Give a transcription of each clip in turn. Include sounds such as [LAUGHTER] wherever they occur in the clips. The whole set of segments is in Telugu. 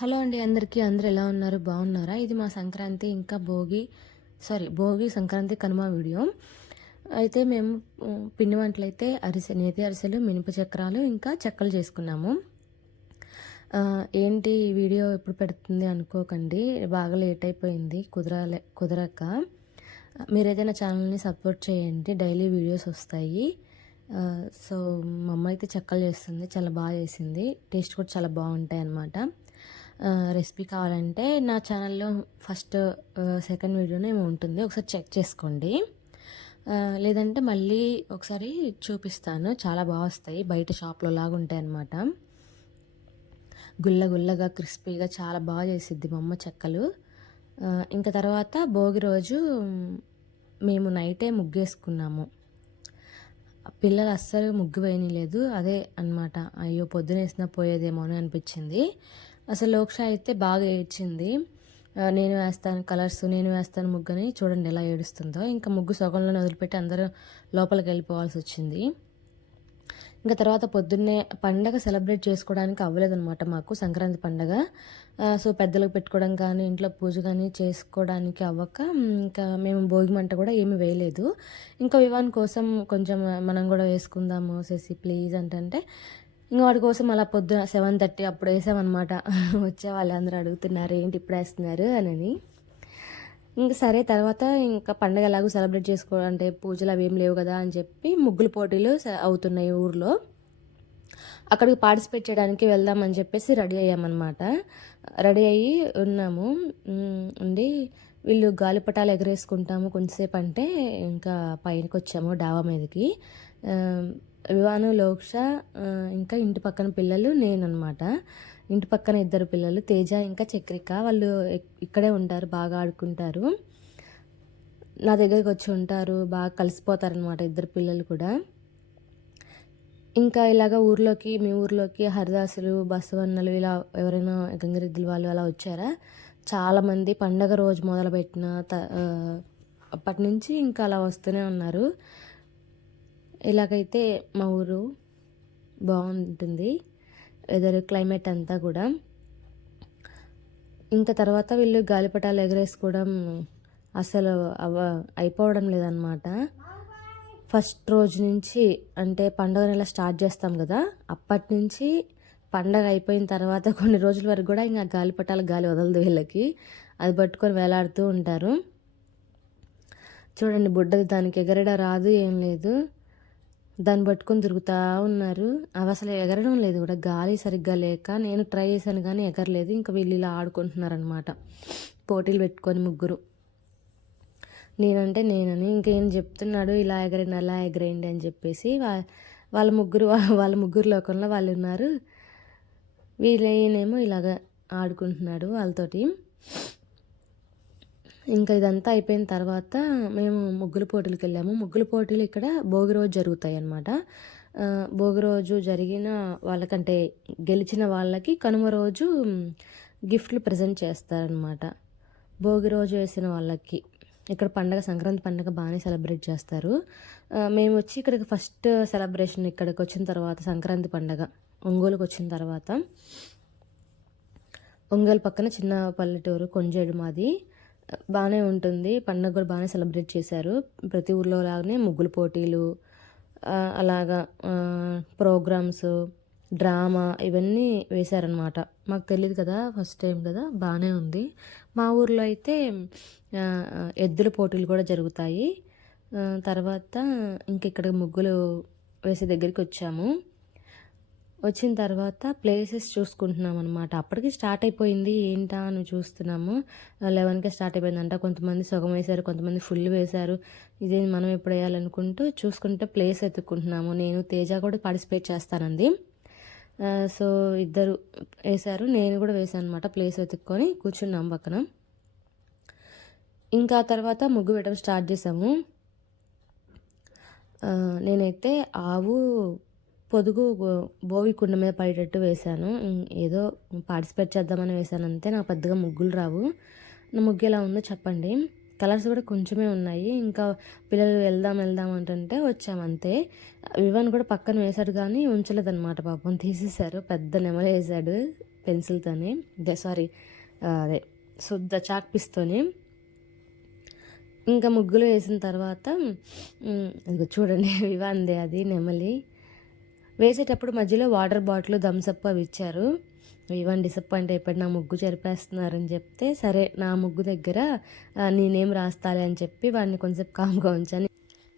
హలో అండి అందరికీ. అందరు ఎలా ఉన్నారు? బాగున్నారా? ఇది మా సంక్రాంతి ఇంకా భోగి సారీ భోగి సంక్రాంతి కనుమ వీడియో. అయితే మేము పిండి వంటలు అయితే అరిసె నేతి అరిసెలు మినప చక్రాలు ఇంకా చెక్కలు చేసుకున్నాము. ఏంటి ఈ వీడియో ఎప్పుడు పెడుతుంది అనుకోకండి. బాగా లేట్ అయిపోయింది కుదరలే కుదరక. మీరు నా ఛానల్ని సపోర్ట్ చేయండి డైలీ వీడియోస్ వస్తాయి. సో మా అమ్మ అయితే చెక్కలు చేస్తుంది చాలా బాగా చేసింది. టేస్ట్ కూడా చాలా బాగుంటాయి అన్నమాట. రెసిపీ కావాలంటే నా ఛానల్లో ఫస్ట్ సెకండ్ వీడియోనే ఉంటుంది. ఒకసారి చెక్ చేసుకోండి. లేదంటే మళ్ళీ ఒకసారి చూపిస్తాను. చాలా బాగా వస్తాయి. బయట షాప్లో లాగా ఉంటాయి అన్నమాట. గుల్ల గుల్లగా క్రిస్పీగా చాలా బాగా చేసిద్ది మా అమ్మ చెక్కలు ఇంకా తర్వాత భోగి రోజు మేము నైటే ముగ్గేసుకున్నాము. పిల్లలు అస్సలు ముగ్గు వేయనిలేదు. అదే అన్నమాట. అయ్యో పొద్దున వేసినా పోయేదేమో అని అనిపించింది. అసలు లోక్ష అయితే బాగా ఏడ్చింది. నేను వేస్తాను కలర్స్ నేను వేస్తాను ముగ్గుని చూడండి ఎలా ఏడుస్తుందో. ఇంకా ముగ్గు సగంలోనే వదిలిపెట్టి అందరూ లోపలికి వెళ్ళిపోవాల్సి వచ్చింది. ఇంకా తర్వాత పొద్దున్నే పండగ సెలబ్రేట్ చేసుకోవడానికి అవ్వలేదన్నమాట మాకు సంక్రాంతి పండగ. సో పెద్దలకు పెట్టుకోవడం కానీ ఇంట్లో పూజ కానీ చేసుకోవడానికి అవ్వక ఇంకా మేము భోగి మంట కూడా ఏమి వేయలేదు. ఇంకా వివాన్ కోసం కొంచెం మనం కూడా వేసుకుందాము చేసి ప్లీజ్ అంటే ఇంకా వాడి కోసం అలా పొద్దున సెవెన్ థర్టీ అప్పుడు వేసామన్నమాట. [LAUGHS] వచ్చే వాళ్ళు అందరూ అడుగుతున్నారు ఏంటి ఇప్పుడు వేస్తున్నారు? అని ఇంకా సరే తర్వాత ఇంకా పండగ ఎలాగో సెలబ్రేట్ చేసుకో అంటే పూజలు అవి ఏం లేవు కదా అని చెప్పి ముగ్గుల పోటీలు అవుతున్నాయి ఊర్లో. అక్కడికి పార్టిసిపేట్ చేయడానికి వెళ్దామని చెప్పేసి రెడీ అయ్యామన్నమాట. రెడీ అయ్యి ఉన్నాము. ఉండి వీళ్ళు గాలిపటాలు ఎగరేసుకుంటాము కొంతసేపు అంటే ఇంకా పైనకి వచ్చాము డాబా మీదకి. వివాను లోక్ష ఇంకా ఇంటి పక్కన పిల్లలు నేనన్నమాట. ఇంటి పక్కన ఇద్దరు పిల్లలు తేజ ఇంకా చక్రిక. వాళ్ళు ఇక్కడే ఉంటారు బాగా ఆడుకుంటారు. నా దగ్గరికి వచ్చి ఉంటారు బాగా కలిసిపోతారనమాట ఇద్దరు పిల్లలు కూడా. ఇంకా ఇలాగ ఊర్లోకి మీ ఊర్లోకి హరిదాసులు బసవన్నలు ఇలా ఎవరైనా గంగిరెద్దులు వాళ్ళు అలా వచ్చారా? చాలామంది పండగ రోజు మొదలుపెట్టిన త అప్పటి నుంచి ఇంకా అలా వస్తూనే ఉన్నారు. ఇలాగైతే మా ఊరు బాగుంటుంది. వెదర్ క్లైమేట్ అంతా కూడా. ఇంకా తర్వాత వీళ్ళు గాలిపటాలు ఎగరేసుకోవడం అసలు అవ అయిపోవడం లేదనమాట ఫస్ట్ రోజు నుంచి అంటే పండుగ నెల స్టార్ట్ చేస్తాం కదా. అప్పటి నుంచి పండగ అయిపోయిన తర్వాత [LAUGHS] కొన్ని రోజుల వరకు కూడా ఇంకా గాలిపటాలు గాలి వదలదు వీళ్ళకి. అది పట్టుకొని వేలాడుతూ ఉంటారు. చూడండి బుడ్డది దానికి ఎగరడం రాదు ఏం లేదు. దాన్ని పట్టుకొని తిరుగుతూ ఉన్నారు. అవి అసలు ఎగరడం లేదు కూడా. గాలి సరిగ్గా లేక నేను ట్రై చేశాను కానీ ఎగరలేదు. ఇంకా వీళ్ళు ఇలా ఆడుకుంటున్నారనమాట పోటీలు పెట్టుకొని ముగ్గురు. నేనంటే నేనని ఇంకేం చెప్తున్నాడు? ఇలా ఎగరండి అలా ఎగరేయండి అని చెప్పేసి వా- వాళ్ళ ముగ్గురు [LAUGHS] వాళ్ళ ముగ్గురు లోకంలో వాళ్ళు ఉన్నారు. వీళ్ళేనేమో ఇలాగ ఆడుకుంటున్నాడు వాళ్ళతోటి. ఇంకా ఇదంతా అయిపోయిన తర్వాత మేము ముగ్గుల పోటీలకు వెళ్ళాము. ముగ్గుల పోటీలు ఇక్కడ భోగి రోజు జరుగుతాయి అన్నమాట భోగి రోజు జరిగిన వాళ్ళకంటే గెలిచిన వాళ్ళకి కనుమ రోజు గిఫ్ట్లు ప్రజెంట్ చేస్తారనమాట భోగి రోజు వేసిన వాళ్ళకి. ఇక్కడ పండగ సంక్రాంతి పండగ బాగానే సెలబ్రేట్ చేస్తారు. మేము వచ్చి ఇక్కడికి ఫస్ట్ సెలబ్రేషన్ ఇక్కడికి వచ్చిన తర్వాత సంక్రాంతి పండగ ఒంగోలుకి వచ్చిన తర్వాత ఒంగోలు పక్కన చిన్న పల్లెటూరు కొంజేడు మాది. బాగానే ఉంటుంది. పండగ కూడా బాగానే సెలబ్రేట్ చేశారు. ప్రతి ఊర్లో లాగానే ముగ్గుల పోటీలు అలాగా ప్రోగ్రామ్స్ డ్రామా ఇవన్నీ వేశారనమాట మాకు తెలియదు కదా ఫస్ట్ టైం కదా బాగానే ఉంది. మా ఊర్లో అయితే ఎద్దుల పోటీలు కూడా జరుగుతాయి. తర్వాత ఇంక ఇక్కడ ముగ్గులు వేసే దగ్గరికి వచ్చాము. వచ్చిన తర్వాత ప్లేసెస్ చూసుకుంటున్నాం అనమాట అప్పటికి స్టార్ట్ అయిపోయింది. ఏంటా అని చూస్తున్నాము. లెవెన్కే స్టార్ట్ అయిపోయిందంట. కొంతమంది సగం వేశారు కొంతమంది ఫుల్ వేశారు. ఇదే మనం ఎప్పుడు వేయాలనుకుంటూ చూసుకుంటే ప్లేస్ ఎత్తుక్కుంటున్నాము నేను తేజ కూడా పార్టిసిపేట్ చేస్తానంది. సో ఇద్దరు వేశారు. నేను కూడా వేసాను అనమాట ప్లేస్ వెతుక్కొని కూర్చున్నాం పక్కన. ఇంకా తర్వాత ముగ్గు పెట్టడం స్టార్ట్ చేసాము నేనైతే ఆవు పొదుగు బోవి కుండ మీద పడేటట్టు వేశాను. ఏదో పార్టిసిపేట్ చేద్దామని వేశాను. అంతే నాకు పెద్దగా ముగ్గులు రావు. నా ముగ్గు ఎలా ఉందో చెప్పండి. కలర్స్ కూడా కొంచెమే ఉన్నాయి. ఇంకా పిల్లలు వెళ్దాం వెళ్దాం అంటుంటే వచ్చాము అంతే. వివన్ కూడా పక్కన వేశాడు కానీ ఉంచలేదన్నమాట పాపం. తీసేశారు. పెద్ద నెమలు వేసాడు పెన్సిల్తోని. అదే సారీ అదే శుద్ధ చాక్ పీస్తోని. ఇంకా ముగ్గులు వేసిన తర్వాత ఇదిగో చూడండి [LAUGHS] వివాందే అది నెమలి. వేసేటప్పుడు మధ్యలో వాటర్ బాటిల్ థమ్స్అప్ అవి ఇచ్చారు. ఇవన్నీ డిసప్పాయింట్ అయిపోయి నా ముగ్గు చెరిపేస్తున్నారని చెప్తే సరే నా ముగ్గు దగ్గర నేనేం రాస్తాలే అని చెప్పి వాడిని కొంచెం కామ్గా ఉంచాను.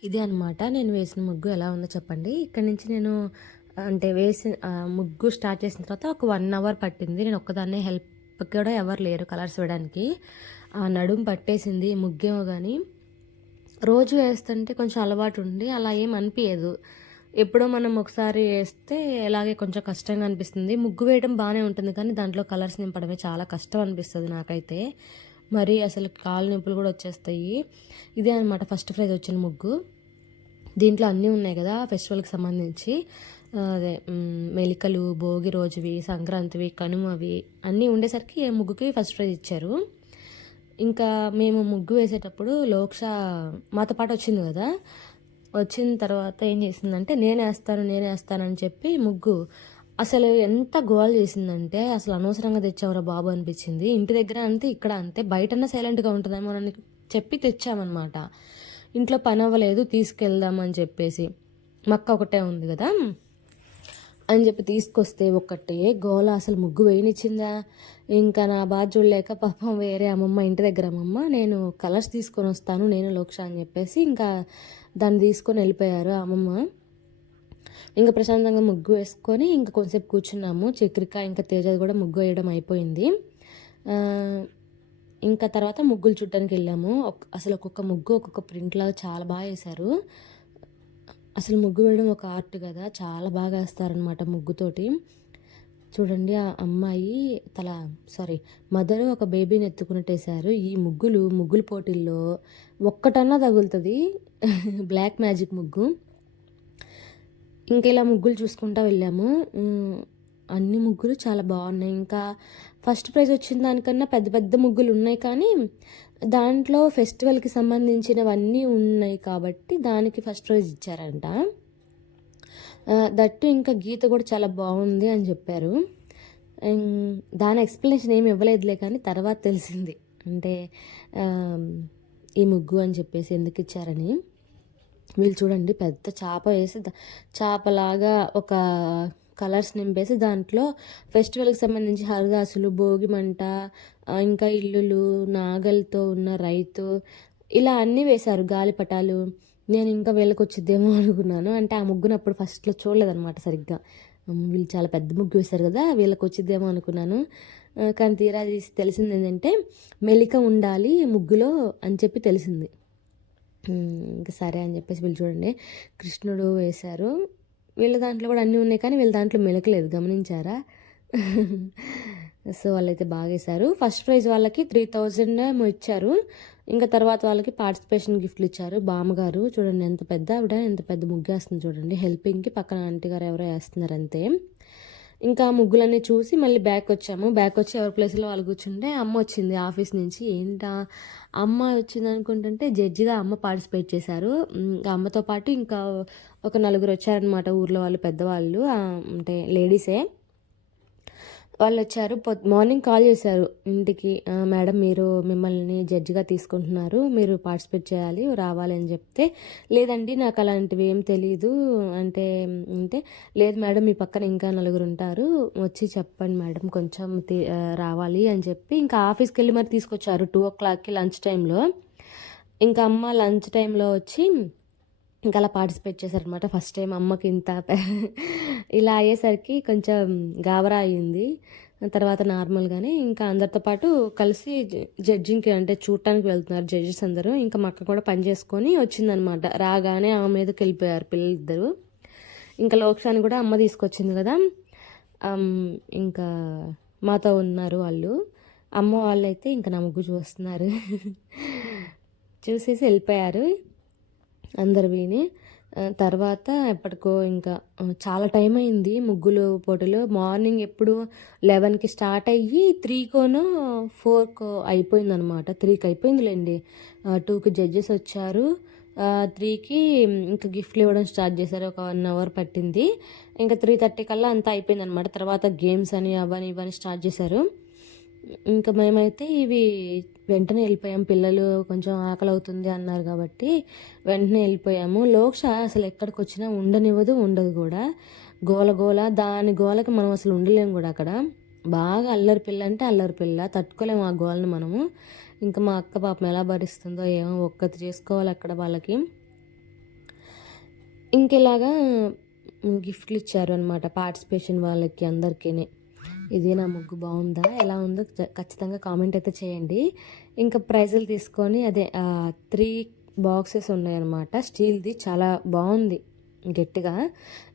ఇదే అనమాట నేను వేసిన ముగ్గు ఎలా ఉందో చెప్పండి. ఇక్కడ నుంచి నేను అంటే వేసి ముగ్గు స్టార్ట్ చేసిన తర్వాత ఒక వన్ అవర్ పట్టింది. నేను ఒక్కదాన్నే హెల్ప్ కూడా ఎవరు లేరు కలర్స్ వేయడానికి. ఆ నడుము పట్టేసింది ముగ్గేమో కానీ రోజు వేస్తుంటే కొంచెం అలవాటు ఉండి అలా ఏం అనిపించదు ఎప్పుడో మనం ఒకసారి వేస్తే ఇలాగే కొంచెం కష్టంగా అనిపిస్తుంది. ముగ్గు వేయడం బాగానే ఉంటుంది కానీ దాంట్లో కలర్స్ నింపడమే చాలా కష్టం అనిపిస్తుంది నాకైతే. మరి అసలు కాలు నొప్పులు కూడా వచ్చేస్తాయి. ఇదే అనమాట ఫస్ట్ ప్రైజ్ వచ్చిన ముగ్గు. దీంట్లో అన్నీ ఉన్నాయి కదా ఫెస్టివల్కి సంబంధించి. అదే మెలికలు భోగి రోజువి సంక్రాంతివి కనుమవి అన్నీ ఉండేసరికి ఏ ముగ్గుకి ఫస్ట్ ప్రైజ్ ఇచ్చారు. ఇంకా మేము ముగ్గు వేసేటప్పుడు లోక్ష మాతో పాటు వచ్చింది కదా. వచ్చిన తర్వాత ఏం చేసిందంటే నేను వేస్తాను నేను వేస్తాను అని చెప్పి ముగ్గు అసలు ఎంత గోల్ చేసిందంటే అసలు అనవసరంగా తెచ్చావురా బాబు అనిపించింది. ఇంటి దగ్గర అంతే ఇక్కడ అంతే. బయటన్నా సైలెంట్గా ఉంటుందేమో అని చెప్పి తెచ్చామన్నమాట. ఇంట్లో పని అవ్వలేదు తీసుకెళ్దామని చెప్పేసి. మక్క ఒకటే ఉంది కదా. అని చెప్పి తీసుకొస్తే ఒక్కటే. గోల అసలు ముగ్గు వేయనిచ్చిందా? ఇంకా నా బాధ చూడలేక పాపం వేరే అమ్మమ్మ ఇంటి దగ్గర అమ్మమ్మ నేను కలర్స్ తీసుకొని వస్తాను నేను లోక్ష అని చెప్పేసి ఇంకా దాన్ని తీసుకొని వెళ్ళిపోయారు అమ్మమ్మ. ఇంకా ప్రశాంతంగా ముగ్గు వేసుకొని ఇంకా కొంతసేపు కూర్చున్నాము. చక్రిక ఇంకా తేజ కూడా ముగ్గు వేయడం అయిపోయింది. ఇంకా తర్వాత ముగ్గులు చుట్టానికి వెళ్ళాము. అసలు ఒక్కొక్క ముగ్గు ఒక్కొక్క ప్రింట్లాగా చాలా బాగా వేశారు. అసలు ముగ్గు వేయడం ఒక ఆర్ట్ కదా చాలా బాగా వేస్తారనమాట ముగ్గుతోటి. చూడండి ఆ అమ్మాయి తల సారీ మదర్ ఒక బేబీని ఎత్తుకున్నట్టేశారు ఈ ముగ్గులు ముగ్గుల పోటీల్లో ఒక్కటన్నా తగులుతుంది. బ్లాక్ మ్యాజిక్ ముగ్గు. ఇంకా ఇలా ముగ్గులు చూసుకుంటా వెళ్ళాము. అన్ని ముగ్గులు చాలా బాగున్నాయి. ఇంకా ఫస్ట్ ప్రైజ్ వచ్చిన దానికన్నా పెద్ద పెద్ద ముగ్గులు ఉన్నాయి కానీ దాంట్లో ఫెస్టివల్కి సంబంధించినవన్నీ ఉన్నాయి కాబట్టి దానికి ఫస్ట్ ప్రైజ్ ఇచ్చారంట. దట్టు ఇంకా గీత కూడా చాలా బాగుంది అని చెప్పారు. దాని ఎక్స్ప్లెనేషన్ ఏమి ఇవ్వలేదులే కానీ తర్వాత తెలిసింది. అంటే ఈ ముగ్గు అని చెప్పేసి ఎందుకు ఇచ్చారని. వీళ్ళు చూడండి పెద్ద చేప వేసి చేపలాగా ఒక కలర్స్ నింపేసి దాంట్లో ఫెస్టివల్కి సంబంధించి హరిదాసులు భోగి మంట ఇంకా ఇల్లులు నాగలతో ఉన్న రైతు ఇలా అన్నీ వేశారు గాలిపటాలు. నేను ఇంకా వీళ్ళకి వచ్చిద్దేమో అనుకున్నాను. అంటే ఆ ముగ్గును అప్పుడు ఫస్ట్లో చూడలేదన్నమాట సరిగ్గా. వీళ్ళు చాలా పెద్ద ముగ్గు వేశారు కదా వీళ్ళకి వచ్చిద్దేమో అనుకున్నాను కానీ తీరా తీసి తెలిసింది ఏంటంటే మెలిక ఉండాలి ముగ్గులో అని చెప్పి తెలిసింది. ఇంకా సరే అని చెప్పేసి వీళ్ళు చూడండి. కృష్ణుడు వేశారు. వీళ్ళ దాంట్లో కూడా అన్నీ ఉన్నాయి కానీ వీళ్ళ దాంట్లో మెలకలేదు గమనించారా? సో వాళ్ళైతే బాగా వేశారు ఫస్ట్ ప్రైజ్ వాళ్ళకి త్రీ థౌజండ్ ఏమో ఇచ్చారు. ఇంకా తర్వాత వాళ్ళకి పార్టిసిపేషన్ గిఫ్ట్లు ఇచ్చారు. బామ్మగారు చూడండి ఎంత పెద్ద ఆవిడ ఎంత పెద్ద ముగ్గేస్తుంది చూడండి. హెల్పింగ్కి పక్కన ఆంటీ గారు ఎవరో వేస్తున్నారు అంతే. ఇంకా ముగ్గులన్నీ చూసి మళ్ళీ బ్యాక్ వచ్చాము. బ్యాక్ వచ్చి ఎవరి ప్లేస్లో వాళ్ళు కూర్చుంటే అమ్మ వచ్చింది ఆఫీస్ నుంచి. ఏంటా? అమ్మ వచ్చింది అనుకుంటుంటే జడ్జిగా అమ్మ పార్టిసిపేట్ చేశారు. అమ్మతో పాటు ఇంకా ఒక నలుగురు వచ్చారనమాట ఊర్లో వాళ్ళు పెద్దవాళ్ళు అంటే లేడీసే వాళ్ళు వచ్చారు పొద్ మార్నింగ్ కాల్ చేశారు. ఇంటికి మేడం మీరు మిమ్మల్ని జడ్జిగా తీసుకుంటున్నారు. మీరు పార్టిసిపేట్ చేయాలి రావాలి అని చెప్తే లేదండి నాకు అలాంటివి ఏం తెలీదు. అంటే అంటే లేదు మేడం మీ పక్కన ఇంకా నలుగురు ఉంటారు. వచ్చి చెప్పండి మేడం కొంచెం రావాలి అని చెప్పి ఇంకా ఆఫీస్కి వెళ్ళి మరి తీసుకొచ్చారు. టూ ఓ క్లాక్కి లంచ్ టైంలో. ఇంకా అమ్మ లంచ్ టైంలో వచ్చి ఇంకా అలా పార్టిసిపేట్ చేశారనమాట ఫస్ట్ టైం అమ్మకి ఇంత ఇలా అయ్యేసరికి కొంచెం గాబరా అయ్యింది. తర్వాత నార్మల్గానే ఇంకా అందరితో పాటు కలిసి జడ్జింగ్కి అంటే చూడటానికి వెళ్తున్నారు జడ్జెస్ అందరూ. ఇంకా మా అక్క కూడా పని చేసుకొని వచ్చిందనమాట రాగానే ఆమె మీదకి వెళ్ళిపోయారు పిల్లలిద్దరు. ఇంకా లోక్షాన్ని కూడా అమ్మ తీసుకొచ్చింది కదా. ఇంకా మాతో ఉన్నారు వాళ్ళు. అమ్మ వాళ్ళైతే ఇంకా నా ముగ్గు చూస్తున్నారు. చూసేసి వెళ్ళిపోయారు. అందరు విని తర్వాత ఎప్పటికో ఇంకా చాలా టైం అయింది ముగ్గులు పోటీలు. మార్నింగ్ ఎప్పుడు లెవెన్కి స్టార్ట్ అయ్యి త్రీకోనో ఫోర్కో అయిపోయింది అనమాట త్రీకి అయిపోయిందిలేండి. టూకి జడ్జెస్ వచ్చారు. త్రీకి ఇంకా గిఫ్ట్లు ఇవ్వడం స్టార్ట్ చేశారు. ఒక వన్ అవర్ పట్టింది. ఇంకా త్రీ థర్టీ కల్లా అంతా అయిపోయింది అనమాట తర్వాత గేమ్స్ అని అవని ఇవని స్టార్ట్ చేశారు. ఇంకా మేమైతే ఇవి వెంటనే వెళ్ళిపోయాం. పిల్లలు కొంచెం ఆకలి అవుతుంది అన్నారు కాబట్టి వెంటనే వెళ్ళిపోయాము. లోక్ష అసలు ఎక్కడికి వచ్చినా ఉండనివ్వదు ఉండదు కూడా. గోల గోల దాని గోలకి మనం అసలు ఉండలేము కూడా అక్కడ. బాగా అల్లరి పిల్ల అంటే అల్లరి పిల్ల తట్టుకోలేము ఆ గోలను మనము. ఇంకా మా అక్క పాపం ఎలా భరిస్తుందో ఏమో ఒక్కటి చేసుకోవాలి అక్కడ వాళ్ళకి. ఇంకెలాగా గిఫ్ట్లు ఇచ్చారు అనమాట పార్టిసిపేషన్ వాళ్ళకి అందరికీ ఇది నా ముగ్గు బాగుందా? ఎలా ఉందో ఖచ్చితంగా కామెంట్ అయితే చేయండి. ఇంకా ప్రైజులు తీసుకొని అదే త్రీ బాక్సెస్ ఉన్నాయన్నమాట. స్టీల్ది చాలా బాగుంది గట్టిగా.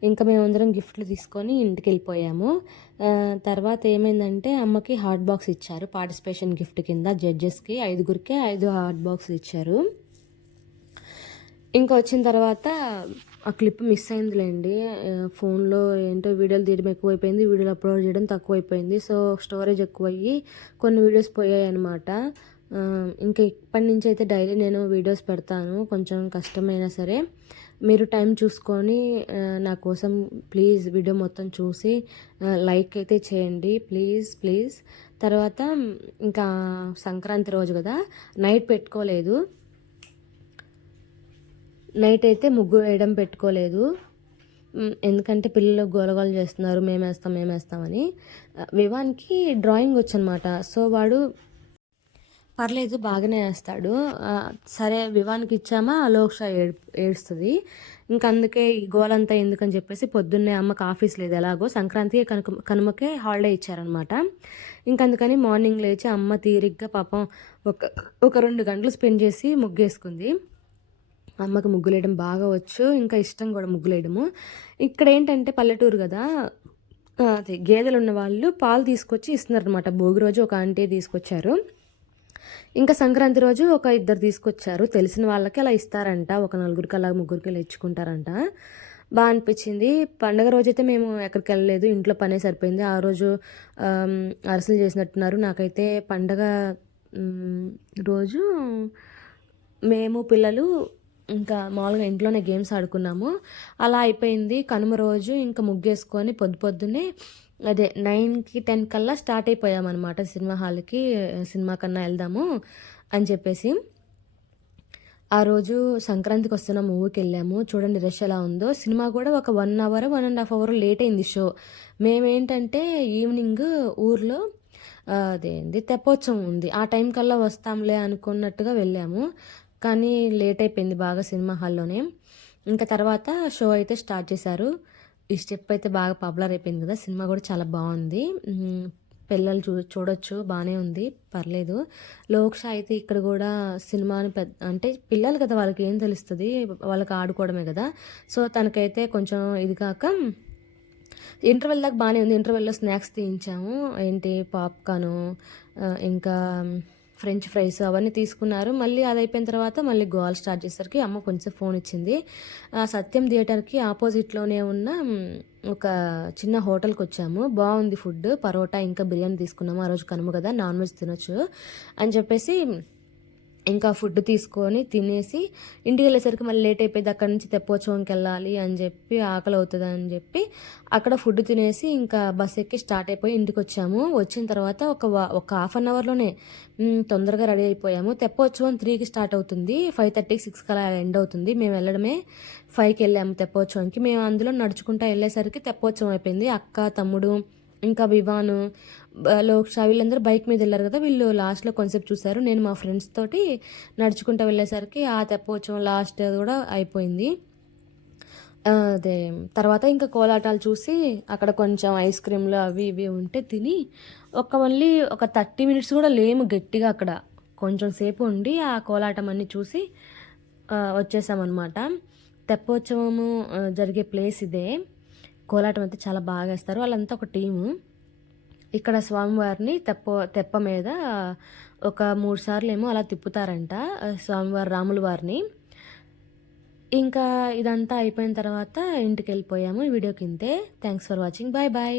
ఇంకా మేమందరం గిఫ్ట్లు తీసుకొని ఇంటికి వెళ్ళిపోయాము తర్వాత ఏమైందంటే అమ్మకి హాట్ బాక్స్ ఇచ్చారు పార్టిసిపేషన్ గిఫ్ట్ కింద. జడ్జెస్కి ఐదుగురికి ఐదు హాట్ బాక్స్ ఇచ్చారు. ఇంకా వచ్చిన తర్వాత ఆ క్లిప్ మిస్ అయిందిలేండి. ఫోన్లో ఏంటో వీడియోలు తీయడం ఎక్కువైపోయింది వీడియోలు అప్లోడ్ చేయడం తక్కువైపోయింది. సో స్టోరేజ్ ఎక్కువయ్యి కొన్ని వీడియోస్ పోయాయి అనమాట ఇంకా ఇప్పటి నుంచి అయితే డైలీ నేను వీడియోస్ పెడతాను కొంచెం కష్టమైనా సరే. మీరు టైం చూసుకొని నా కోసం ప్లీజ్ వీడియో మొత్తం చూసి లైక్ అయితే చేయండి. Please please. తర్వాత ఇంకా సంక్రాంతి రోజు కదా నైట్ పెట్టుకోలేదు. నైట్ అయితే ముగ్గు వేయడం పెట్టుకోలేదు. ఎందుకంటే పిల్లలు గోలగోలు చేస్తున్నారు మేమేస్తాం మేమేస్తామని వివాన్కి డ్రాయింగ్ వచ్చనమాట సో వాడు పర్లేదు బాగానే వేస్తాడు. సరే వివానికి ఇచ్చామా? లోక్ష ఏడు ఏడుస్తుంది. ఇంకా అందుకే ఈ గోలంతా ఎందుకని చెప్పేసి పొద్దున్నే అమ్మకి ఆఫీస్ లేదు ఎలాగో సంక్రాంతికి కనుక కనుమకే హాలిడే ఇచ్చారనమాట ఇంక అందుకని మార్నింగ్ లేచి అమ్మ తీరిగ్గా పాపం ఒక ఒక రెండు గంటలు స్పెండ్ చేసి ముగ్గేసుకుంది. అమ్మకి ముగ్గులేయడం బాగా వచ్చు ఇంకా ఇష్టం కూడా ముగ్గులేయడము. ఇక్కడ ఏంటంటే పల్లెటూరు కదా అదే గేదెలు ఉన్న వాళ్ళు పాలు తీసుకొచ్చి ఇస్తున్నారు అనమాట భోగి రోజు ఒక ఆంటీ తీసుకొచ్చారు. ఇంకా సంక్రాంతి రోజు ఒక ఇద్దరు తీసుకొచ్చారు. తెలిసిన వాళ్ళకి అలా ఇస్తారంట ఒక నలుగురికి అలా ముగ్గురికి వెళ్ళి ఇచ్చుకుంటారంట బాగా అనిపించింది. పండగ రోజైతే మేము ఎక్కడికి వెళ్ళలేదు ఇంట్లో పనే సరిపోయింది. ఆ రోజు అరసలు చేసినట్టున్నారు. నాకైతే పండగ రోజు మేము పిల్లలు ఇంకా మామూలుగా ఇంట్లోనే గేమ్స్ ఆడుకున్నాము. అలా అయిపోయింది. కనుమ రోజు ఇంకా ముగ్గేసుకొని పొద్దు పొద్దున్నే అదే నైన్కి టెన్ కల్లా స్టార్ట్ అయిపోయామన్నమాట సినిమా హాల్కి సినిమా కన్నా వెళ్దాము అని చెప్పేసి. ఆ రోజు సంక్రాంతికి వస్తున్న మూవీకి వెళ్ళాము. చూడండి రష్ ఎలా ఉందో. సినిమా కూడా ఒక one hour one and half hour late అయింది షో. మేమేంటంటే ఈవినింగ్ ఊర్లో అదేంది తెప్పోత్సవం ఉంది. ఆ టైం కల్లా వస్తాంలే అనుకున్నట్టుగా వెళ్ళాము. కానీ లేట్ అయిపోయింది బాగా సినిమా హాల్లోనే. ఇంకా తర్వాత షో అయితే స్టార్ట్ చేశారు. ఈ స్టెప్ అయితే బాగా పాపులర్ అయిపోయింది కదా సినిమా కూడా చాలా బాగుంది. పిల్లలు చూ చూడొచ్చు బాగానే ఉంది పర్లేదు. లోక్ష అయితే ఇక్కడ కూడా సినిమాని పెద్ద అంటే పిల్లలు కదా వాళ్ళకి ఏం తెలుస్తుంది వాళ్ళకి ఆడుకోవడమే కదా. సో తనకైతే కొంచెం ఇది కాక ఇంటర్వెల్ దాకా బాగానే ఉంది. ఇంటర్వెల్లో స్నాక్స్ తీయించాము. ఏంటి పాప్కార్ను ఇంకా ఫ్రెంచ్ ఫ్రైస్ అవన్నీ తీసుకున్నారు. మళ్ళీ అది అయిపోయిన తర్వాత మళ్ళీ గోల్ స్టార్ట్ చేసరికి అమ్మ కొంచెం ఫోన్ ఇచ్చింది. సత్యం థియేటర్కి ఆపోజిట్లోనే ఉన్న ఒక చిన్న హోటల్కి వచ్చాము. బాగుంది ఫుడ్ పరోటా ఇంకా బిర్యానీ తీసుకున్నాము. ఆ రోజు కనుమ కదా నాన్ వెజ్ తినొచ్చు అని చెప్పేసి ఇంకా ఫుడ్ తీసుకొని తినేసి ఇంటికి వెళ్ళేసరికి మళ్ళీ లేట్ అయిపోయింది. అక్కడ నుంచి తెప్పోత్సవంకి వెళ్ళాలి అని చెప్పి ఆకలి అవుతుంది అని చెప్పి అక్కడ ఫుడ్ తినేసి ఇంకా బస్ ఎక్కి స్టార్ట్ అయిపోయి ఇంటికి వచ్చాము. వచ్చిన తర్వాత ఒక ఒక హాఫ్ అన్ అవర్లోనే తొందరగా రెడీ అయిపోయాము. తెప్పోత్సవం త్రీకి స్టార్ట్ అవుతుంది. ఫైవ్ థర్టీకి సిక్స్కి అలా ఎండ్ అవుతుంది. మేము వెళ్ళడమే ఫైవ్కి వెళ్ళాము తెప్పోత్సవంకి మేము అందులో నడుచుకుంటా వెళ్ళేసరికి తెప్పోత్సవం అయిపోయింది. అక్క తమ్ముడు ఇంకా వివాను లోక్ష వీళ్ళందరూ బైక్ మీద వెళ్ళారు కదా వీళ్ళు లాస్ట్లో కొంచెంసేపు చూశారు. నేను మా ఫ్రెండ్స్ తోటి నడుచుకుంటూ వెళ్ళేసరికి ఆ తెప్పోత్సవం లాస్ట్ కూడా అయిపోయింది. అదే తర్వాత ఇంకా కోలాటాలు చూసి అక్కడ కొంచెం ఐస్ క్రీమ్లు అవి ఇవి ఉంటే తిని ఒక మళ్ళీ ఒక థర్టీ మినిట్స్ కూడా లేము గట్టిగా అక్కడ. కొంచెం సేపు ఉండి ఆ కోలాటం అన్నీ చూసి వచ్చేసామన్నమాట. తెప్పోత్సవము జరిగే ప్లేస్ ఇదే. కోలాటం అయితే చాలా బాగా వేస్తారు. వాళ్ళంతా ఒక టీము. ఇక్కడ స్వామివారిని తెప్ప తెప్ప మీద ఒక మూడు సార్లు ఏమో అలా తిప్పుతారంట స్వామివారి రాముల వారిని. ఇంకా ఇదంతా అయిపోయిన తర్వాత ఇంటికి వెళ్ళిపోయాము ఈ వీడియో కింద. Thanks for watching bye bye